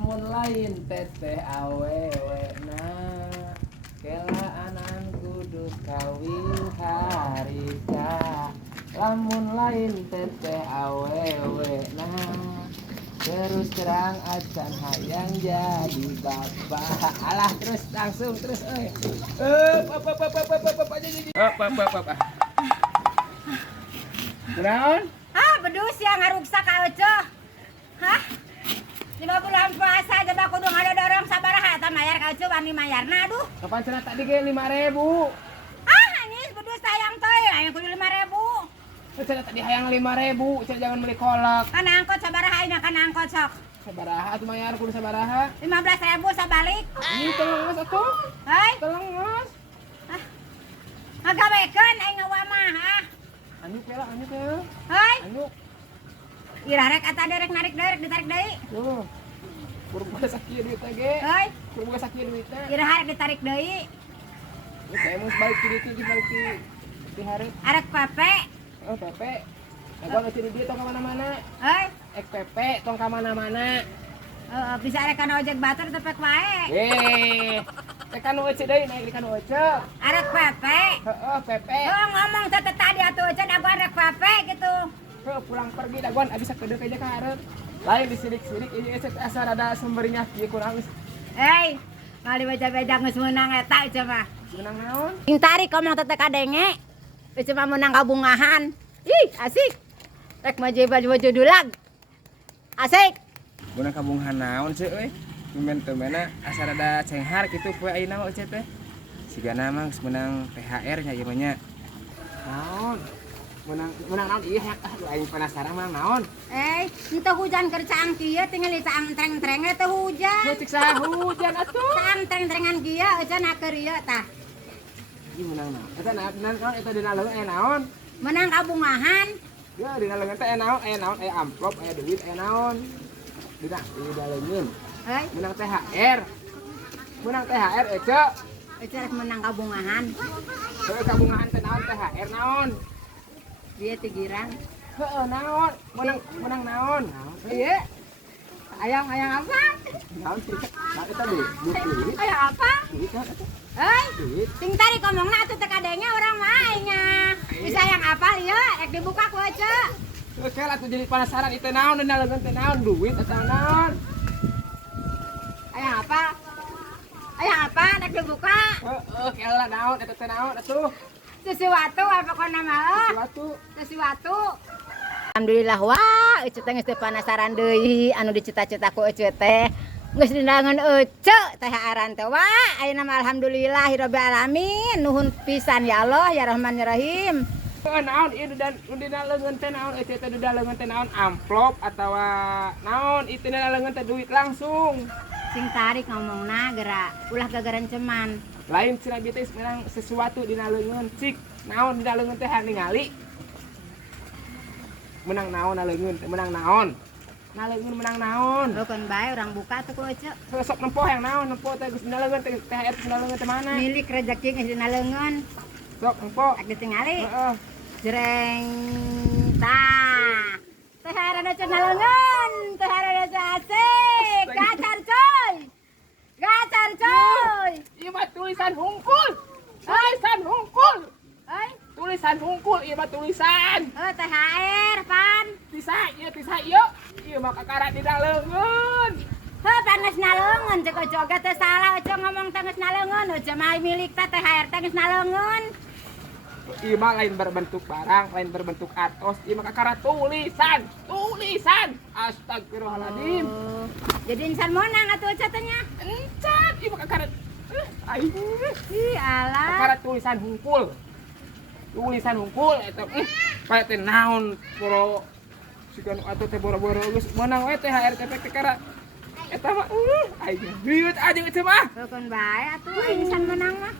lamun lain teteh awewe na kelaanan kudu kawin harita lamun lain teteh awewe na terus terang acan hayang jadi bapak alah terus langsung terus Naon? Bedus yang ngaruksa ka Ojo. Hah? 5 bulan puasa aja baku dong ada dorong sabaraha eta mayar ka Ojo wani mayarna aduh. Kapan cenah tadi ge 5.000? Ini bedus sayang teh aya kudu 5.000. Cenah tadi hayang 5.000, cenah jangan beli kolak. Kana angkot sabaraha ayeuna kana angkot sok. Sabaraha atuh mayar kudu sabaraha? 15.000 sabalik. Ini telengos atuh. Hei, Telengos. ngagawekeun aing ngawa mah. Anyuk ya, Hei, anyuk. ira rek eta derek narik ditarik deui. Tuh. Kurang sakieu duit ge. Hei, Kurang sakieu duitna. ira harek ditarik deui. Teh mus balik di ditu dibalik di hareup. Arek pepe. Oh, Pepe. Gua ngeucil dia tong ka mana-mana. Hei, Ek Pepe tong ka mana-mana. bisa arek kana ojek batur tepek wae. Teh kanu euceuk deui naik di kanu euceuk. Arek pepe. Heeh, Pepe. Ngomong teh tadi atuh Ojo daguan arek pepe gitu. Pulang pergi daguan abis sakedeuk aja ka hareup. Lain disidik-sidik ieu asa rada semberinya kieu kurang geus. Hei, kali beja-beja geus meunang eta Ojo mah. Senang naon? Ing tarik ngomong teh kadenge. Ojo mah meunang kabungahan. Ih, asik. Rek baju dulag. Asik. Beunang kabungahan naon sih euy? Temen-temena asa rada cenghar kitu poe ayeuna mah euceut teh. Sigana mah geus meunang THR nya ieu mah nya. Naon? Menang naon ieu aing penasaran mah naon? Henteu hujan kercaan kieu tinggal caang treng-treng teh hujan. Cek saha hujan atuh. Caang treng-trengan kieu Ojo nakeur ieu tah. Ieu menang naon? Eta naon eta dina leungeun aya naon? Menang kabungahan. Ya dina leungeun teh aya naon? Aya amplop, aya duit, aya naon? Dina leungeun. Hei, Menang THR. Menang THR Ece. Ojo rek menang kabungahan. Heuh kabungahan teh naon THR naon? Dia tigiran. Heuh naon? Menang naon? Ieu. Ayang apa? Naon sih? Nah eta duit. Ayang apa? Duit kan eta. Hei, Duit. ting tadi ngomongna atuh teh kadenge orang maenya. Bisa yang apa ieu? Rek dibuka ku Ojo. Heuh kell atuh jadi penasaran itu naon dina leungeun teh naon? Duit atau naon? Ayang apa? Ayang apa? Rek dibuka. Heuh kell lah naon eta teh naon atuh? Sesuatu apa kau nama? Sesuatu. Alhamdulillah wah, Ucu teh geus teu penasaran deui anu dicita-cita ku Ucu teh. Geus dinangan Ucu THR-an teh wah, ayeuna mah alhamdulillahirabbil alamin. Nuhun pisan ya Allah ya Rahman ya Rahim. Naon ieu dina leungeun teh naon euy teh dina leungeun teh naon amplop atawa naon itu dina leungeun teh duit langsung. Sing tarik ngomongna geura ulah gagarenceman. Lain cenah bieu teh menang sesuatu dina leungeun cik naon dina leungeun teh ningali. Menang naon na leungeun teh menang naon? Na leungeun menang naon? Bukan bae urang buka tuh ku Ucu. Sok nempoh yang naon nempoh teh geus dina leungeun teh THR dina leungeun teh mana? Milik rezeki geus dina leungeun. Sok nempoh. Rek ditingali. Heeh. Jreng tah. THR ada cenah leungeun, THR ada asik. Gacar coy. Gacar coy. Ieu mah tulisan hungkul. Tulisan hungkul. Hei, Tulisan hungkul ieu mah tulisan. THR pan. Tisa ieu. Ieu mah kakara dina leungeun. Teh geus naleungeun cek Ojo ge teu salah Ojo ngomong teh geus naleungeun. Ojo mah milik teh THR teh geus naleungeun. Ieu mah lain berbentuk barang, lain berbentuk atos. Ieu mah kakara tulisan. Astagfirullahaladzim. Jadi insan monang atuh Ojo teh nya. Encan, ieu mah kakara aing. Ih alah. Kakara tulisan hungkul. Tulisan hungkul eta pae teh naon poro sigan atuh teh boro-boro geus meunang we THR teh kakara eta mah aing duit aja itu mah. Bukan bae atuh insan monang mah.